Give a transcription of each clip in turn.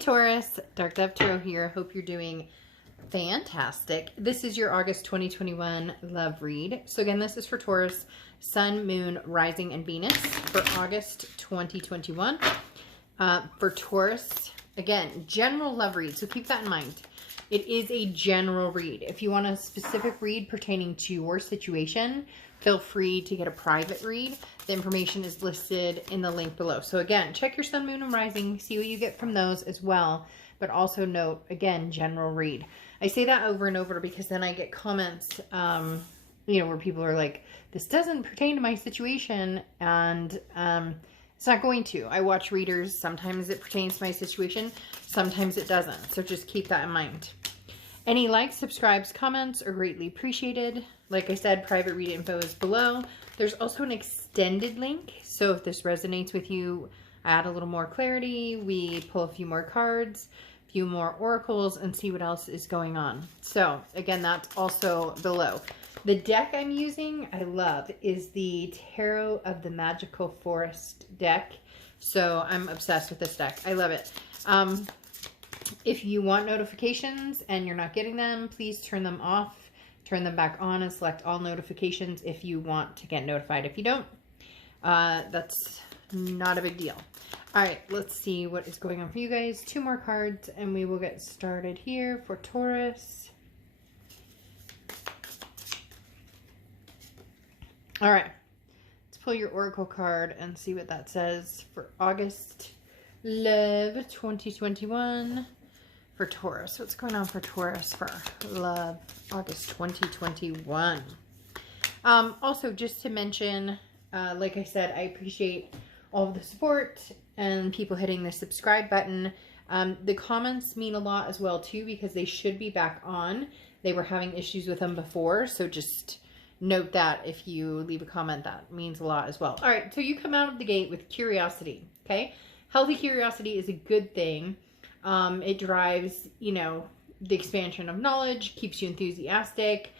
Taurus, Dark Dove Tarot here. Hope you're doing fantastic. This is your August 2021 love read. So again, this is for Taurus, Sun, Moon, Rising, and Venus for August 2021. For Taurus, again, general love read. So keep that in mind. It is a general read. If you want a specific read pertaining to your situation, feel free to get a private read. The information is listed in the link below. So again, check your Sun, Moon, and Rising, see what you get from those as well. But also note, again, general read. I say that over and over because then I get comments, where people are like, this doesn't pertain to my situation, and it's not going to. I watch readers. Sometimes it pertains to my situation. Sometimes it doesn't. So just keep that in mind. Any likes, subscribes, comments are greatly appreciated. Like I said, private read info is below. There's also an extended link. So if this resonates with you, add a little more clarity. We pull a few more cards, a few more oracles, and see what else is going on. So again, that's also below. The deck I'm using, I love, is the Tarot of the Magical Forest deck. So I'm obsessed with this deck. I love it. If you want notifications and you're not getting them, please turn them off, turn them back on, and select all notifications if you want to get notified. If you don't, that's not a big deal. All right, let's see what is going on for you guys. 2 more cards and we will get started here for Taurus. All right, let's pull your Oracle card and see what that says for August love 2021 for Taurus. What's going on for Taurus for love August 2021? Also, just to mention, like I said, I appreciate all of the support and people hitting the subscribe button. The comments mean a lot as well too, because they should be back on. They were having issues with them before, so just note that if you leave a comment, that means a lot as well. All right, so you come out of the gate with curiosity, okay? Healthy curiosity is a good thing. It drives, the expansion of knowledge, keeps you enthusiastic.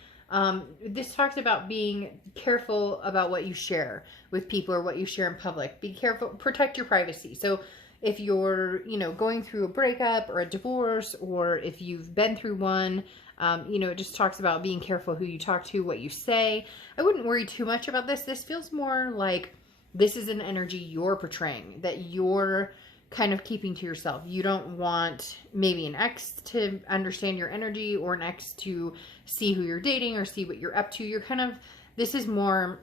This talks about being careful about what you share with people or what you share in public. Be careful, protect your privacy. So if you're, going through a breakup or a divorce, or if you've been through one, it just talks about being careful who you talk to, what you say. I wouldn't worry too much about this. This feels more like this is an energy you're portraying, that you're kind of keeping to yourself. You don't want maybe an ex to understand your energy, or an ex to see who you're dating or see what you're up to. You're kind of, this is more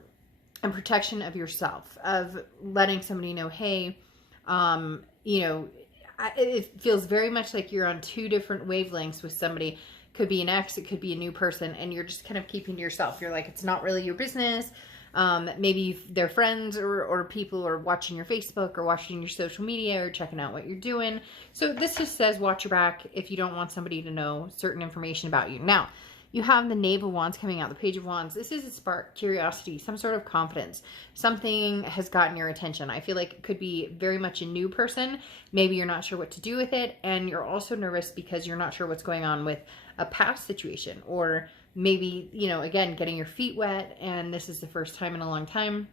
a protection of yourself, of letting somebody know, hey, it feels very much like you're on 2 different wavelengths with somebody. Could be an ex, it could be a new person, and you're just kind of keeping to yourself. You're like, it's not really your business. Maybe they're friends or people are watching your Facebook or watching your social media or checking out what you're doing. So this just says watch your back if you don't want somebody to know certain information about you. Now, you have the Knave of Wands coming out, the Page of Wands. This is a spark, curiosity, some sort of confidence. Something has gotten your attention. I feel like it could be very much a new person. Maybe you're not sure what to do with it, and you're also nervous because you're not sure what's going on with a past situation, or maybe, again, getting your feet wet, and this is the first time in a long time.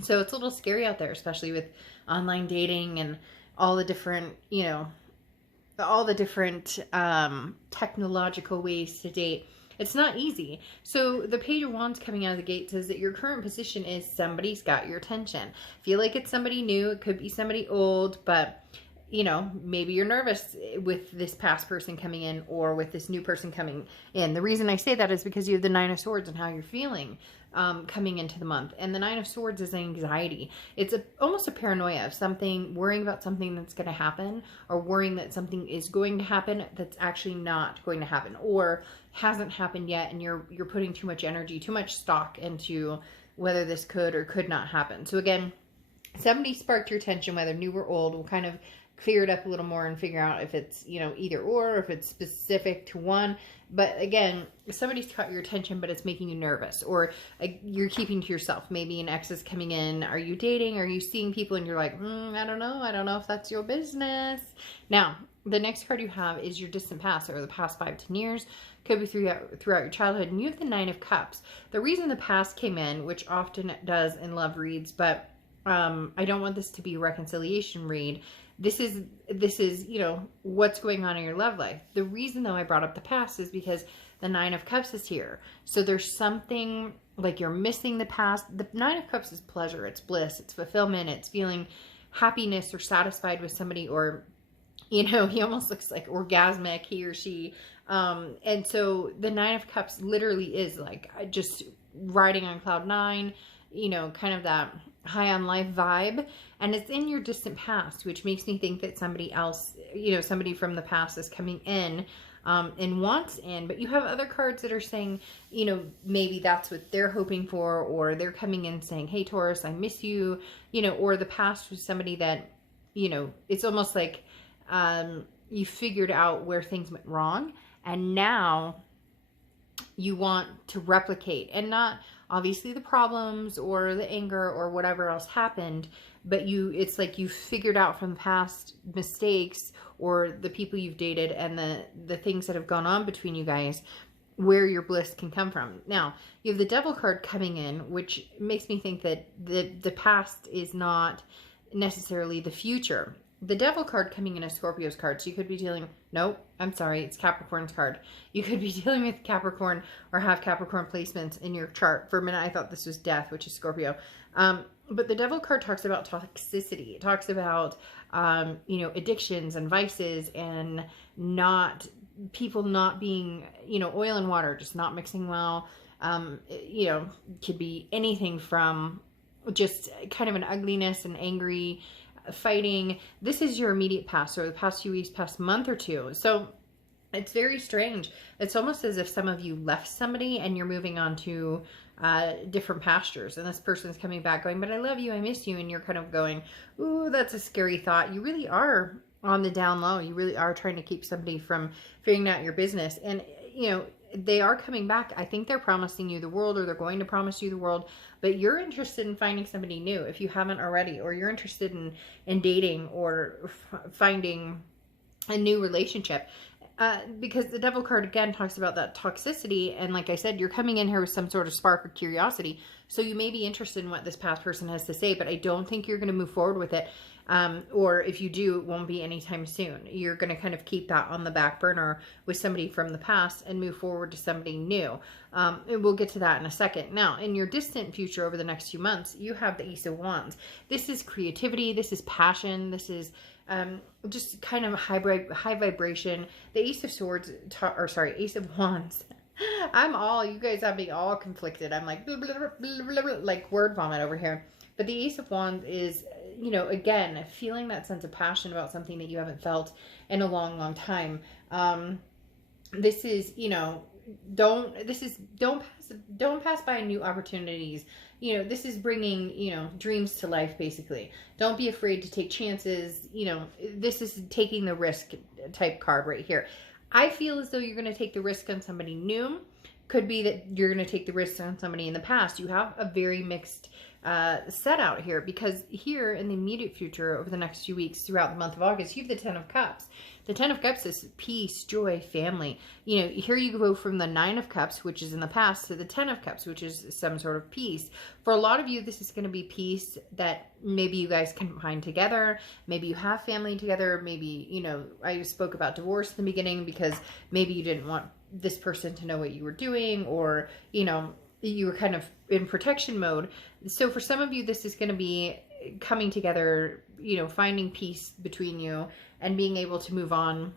So it's a little scary out there, especially with online dating and all the different, technological ways to date. It's not easy. So the Page of Wands coming out of the gate says that your current position is somebody's got your attention. Feel like it's somebody new. It could be somebody old, but maybe you're nervous with this past person coming in or with this new person coming in. The reason I say that is because you have the 9 of Swords and how you're feeling coming into the month. And the 9 of Swords is anxiety. It's almost a paranoia of something, worrying about something that's going to happen, or worrying that something is going to happen that's actually not going to happen, or hasn't happened yet, and you're putting too much energy, too much stock into whether this could or could not happen. So again, somebody sparked your attention, whether new or old. We'll kind of clear it up a little more and figure out if it's, either or if it's specific to one. But again, somebody's caught your attention, but it's making you nervous, or you're keeping to yourself. Maybe an ex is coming in. Are you dating? Are you seeing people? And you're like, I don't know. I don't know if that's your business. Now, the next card you have is your distant past, or the past 5 to 10 years. Could be throughout your childhood. And you have the 9 of Cups. The reason the past came in, which often it does in love reads, but I don't want this to be a reconciliation read. this is, you know, what's going on in your love life. The reason though I brought up the past is because the Nine of Cups is here. So there's something like you're missing the past. The Nine of Cups is pleasure, it's bliss, it's fulfillment, it's feeling happiness or satisfied with somebody, or, you know, he almost looks like orgasmic, he or she. And so the Nine of Cups literally is like just riding on cloud nine, you know, kind of that high on life vibe. And it's in your distant past, which makes me think that somebody else, you know, somebody from the past is coming in and wants in. But you have other cards that are saying, you know, maybe that's what they're hoping for, or they're coming in saying, hey, Taurus, I miss you, you know, or the past was somebody that, you know, it's almost like you figured out where things went wrong, and now you want to replicate, and not obviously the problems or the anger or whatever else happened, but it's like you figured out from the past mistakes or the people you've dated and the things that have gone on between you guys, where your bliss can come from. Now, you have the Devil card coming in, which makes me think that the past is not necessarily the future. The Devil card coming in as Scorpio's card. So you could be dealing, nope, I'm sorry, it's Capricorn's card. You could be dealing with Capricorn or have Capricorn placements in your chart. For a minute, I thought this was Death, which is Scorpio. But the Devil card talks about toxicity. It talks about, you know, addictions and vices, and people not being, you know, oil and water, just not mixing well. You know, could be anything from just kind of an ugliness and angry fighting. This is your immediate past, or the past few weeks, past month or two. So it's very strange. It's almost as if some of you left somebody and you're moving on to different pastures, and this person's coming back going, but I love you, I miss you, and you're kind of going, ooh, that's a scary thought. You really are on the down low. You really are trying to keep somebody from figuring out your business. And, you know, they are coming back. I think they're promising you the world, or they're going to promise you the world, but you're interested in finding somebody new if you haven't already, or you're interested in dating or finding a new relationship. Because the Devil card again talks about that toxicity, and like I said, you're coming in here with some sort of spark of curiosity, so you may be interested in what this past person has to say, but I don't think you're going to move forward with it. Or if you do, it won't be anytime soon. You're going to kind of keep that on the back burner with somebody from the past and move forward to somebody new. And we'll get to that in a second. Now, in your distant future over the next few months, you have the Ace of Wands. This is creativity. This is passion. This is just kind of high vibration. The Ace of Swords, Ace of Wands. You guys have me all conflicted. I'm like, blah, blah, blah, blah, blah, like word vomit over here. But the Ace of Wands is, you know, again, feeling that sense of passion about something that you haven't felt in a long, long time. This is, you know, don't pass by new opportunities. You know, this is bringing, you know, dreams to life, basically. Don't be afraid to take chances. You know, this is taking the risk type card right here. I feel as though you're going to take the risk on somebody new. Could be that you're going to take the risk on somebody in the past. You have a very mixed set out here, because here in the immediate future, over the next few weeks throughout the month of August, you have the Ten of Cups. The Ten of Cups is peace, joy, family. You know, here you go from the Nine of Cups, which is in the past, to the Ten of Cups, which is some sort of peace. For a lot of you, this is going to be peace that maybe you guys can find together. Maybe you have family together. Maybe, you know, I spoke about divorce in the beginning because maybe you didn't want this person to know what you were doing, or, you know, you were kind of in protection mode. So for some of you, this is going to be coming together, you know, finding peace between you and being able to move on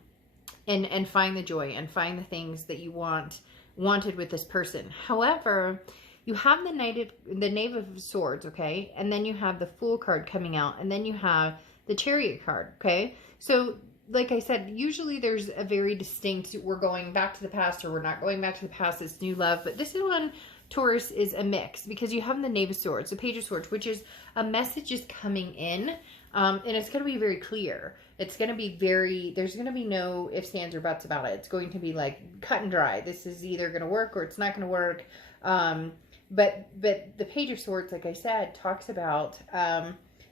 and find the joy and find the things that you wanted with this person. However, you have the Knave of Swords, okay? And then you have the Fool card coming out, and then you have the Chariot card, okay? So like I said, usually there's a very distinct, we're going back to the past or we're not going back to the past, it's new love. But this is one, Taurus, is a mix, because you have the Knave of Swords, the Page of Swords, which is a message is coming in, and it's going to be very clear. It's going to be there's going to be no ifs, ands, or buts about it. It's going to be like cut and dry. This is either going to work or it's not going to work. But the Page of Swords, like I said, talks about,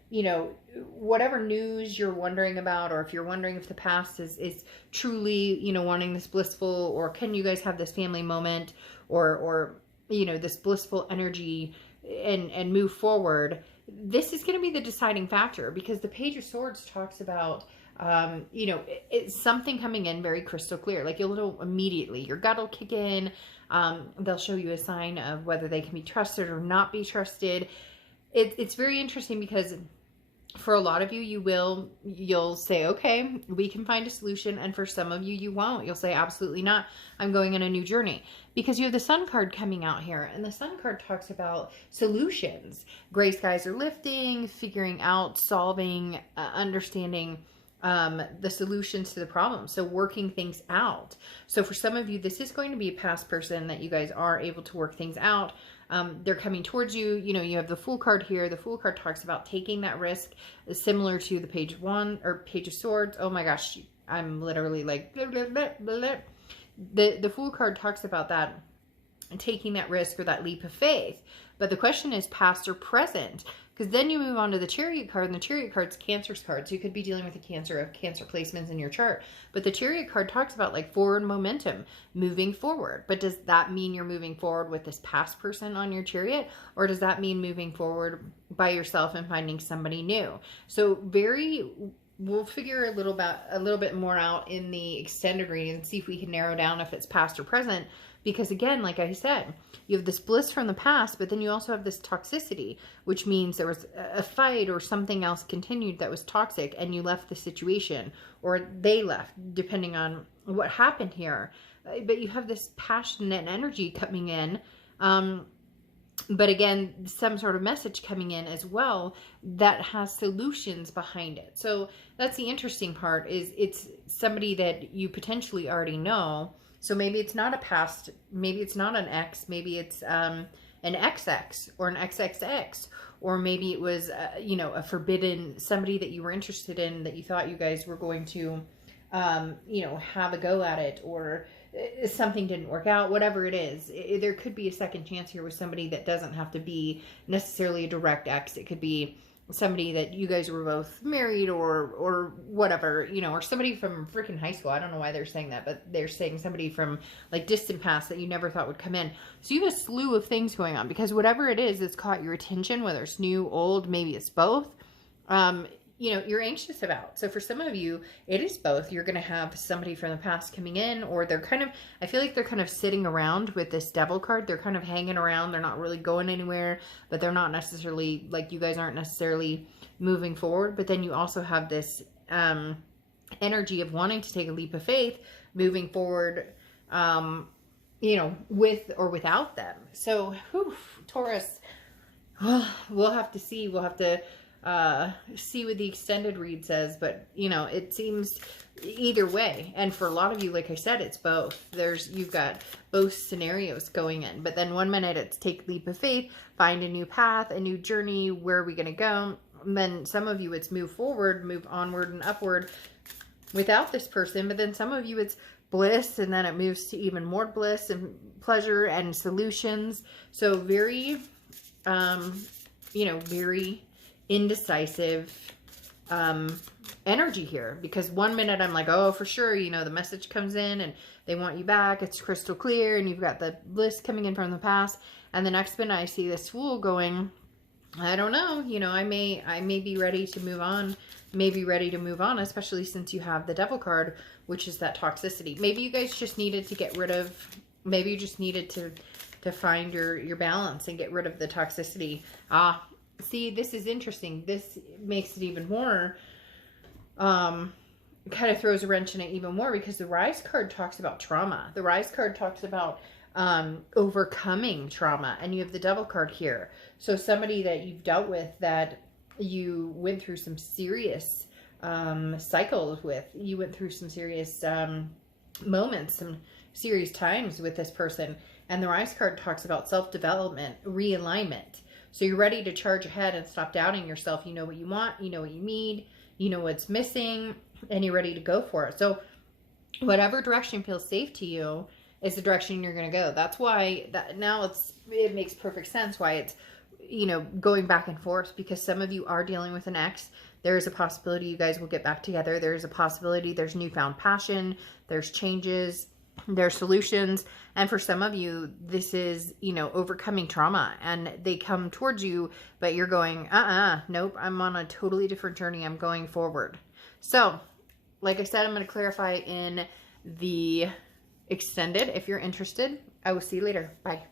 you know, whatever news you're wondering about, or if you're wondering if the past is truly, you know, wanting this blissful, or can you guys have this family moment, or you know, this blissful energy and move forward. this is going to be the deciding factor, because the Page of Swords talks about, you know, it's something coming in very crystal clear. Like you'll know immediately, your gut will kick in. They'll show you a sign of whether they can be trusted or not be trusted. It's very interesting because for a lot of you, you'll say, okay, we can find a solution. And for some of you, you won't. You'll say, absolutely not. I'm going on a new journey, because you have the Sun card coming out here. And the Sun card talks about solutions. Gray skies are lifting, figuring out, solving, understanding the solutions to the problem. So working things out. So for some of you, this is going to be a past person that you guys are able to work things out. They're coming towards you. You know, you have the Fool card here. The Fool card talks about taking that risk, similar to the Page of Wands or Page of Swords. Oh my gosh, I'm literally like blah, blah, blah, blah. The Fool card talks about that, taking that risk or that leap of faith. But the question is past or present, because then you move on to the Chariot card, and the Chariot card's Cancer's card. So you could be dealing with a Cancer placements in your chart. But the Chariot card talks about like forward momentum, moving forward. But does that mean you're moving forward with this past person on your Chariot? Or does that mean moving forward by yourself and finding somebody new? So we'll figure a little bit more out in the extended reading and see if we can narrow down if it's past or present. Because again, like I said, you have this bliss from the past, but then you also have this toxicity, which means there was a fight or something else continued that was toxic, and you left the situation, or they left, depending on what happened here. But you have this passion and energy coming in. But again, some sort of message coming in as well that has solutions behind it. So that's the interesting part, is it's somebody that you potentially already know. So maybe it's not a past, maybe it's not an ex, maybe it's an XX or an XXX, or maybe it was, you know, a forbidden, somebody that you were interested in that you thought you guys were going to, you know, have a go at it, or something didn't work out, whatever it is. There could be a second chance here with somebody that doesn't have to be necessarily a direct ex. It could be somebody that you guys were both married or whatever, you know, or somebody from freaking high school. I don't know why they're saying that, but they're saying somebody from like distant past that you never thought would come in. So you have a slew of things going on, because whatever it is that's caught your attention, whether it's new, old, maybe it's both, you know, you're anxious about. So for some of you, it is both. You're going to have somebody from the past coming in, or they're kind of, I feel like they're kind of sitting around with this Devil card. They're kind of hanging around. They're not really going anywhere, but they're not necessarily, like, you guys aren't necessarily moving forward. But then you also have this energy of wanting to take a leap of faith, moving forward, you know, with or without them. So, whew, Taurus, we'll have to see. We'll have to see what the extended read says, but you know, it seems either way. And for a lot of you, like I said, it's both. You've got both scenarios going in, but then one minute it's take a leap of faith, find a new path, a new journey, where are we going to go? And then some of you, it's move forward, move onward and upward without this person. But then some of you, it's bliss, and then it moves to even more bliss and pleasure and solutions. So very, you know, very indecisive energy here, because one minute I'm like, oh, for sure, you know, the message comes in and they want you back, it's crystal clear, and you've got the bliss coming in from the past, and the next minute I see this Fool going, I don't know, you know, I may be ready to move on, especially since you have the Devil card, which is that toxicity. Maybe you guys just needed to get rid of, maybe you just needed to find your balance and get rid of the toxicity. See, this is interesting. This makes it even more, kind of throws a wrench in it even more, because the Rise card talks about trauma. The Rise card talks about overcoming trauma, and you have the Devil card here. So somebody that you've dealt with, that you went through some serious cycles with, you went through some serious moments, some serious times with this person. And the Rise card talks about self-development, realignment. So you're ready to charge ahead and stop doubting yourself. You know what you want, you know what you need, you know what's missing, and you're ready to go for it. So whatever direction feels safe to you is the direction you're going to go. That's why now it makes perfect sense why it's, you know, going back and forth, because some of you are dealing with an ex. There is a possibility you guys will get back together. There's a possibility there's newfound passion, there's changes, Their solutions. And for some of you, this is, you know, overcoming trauma, and they come towards you, but you're going, nope, I'm on a totally different journey. I'm going forward. So, like I said, I'm going to clarify in the extended if you're interested. I will see you later. Bye.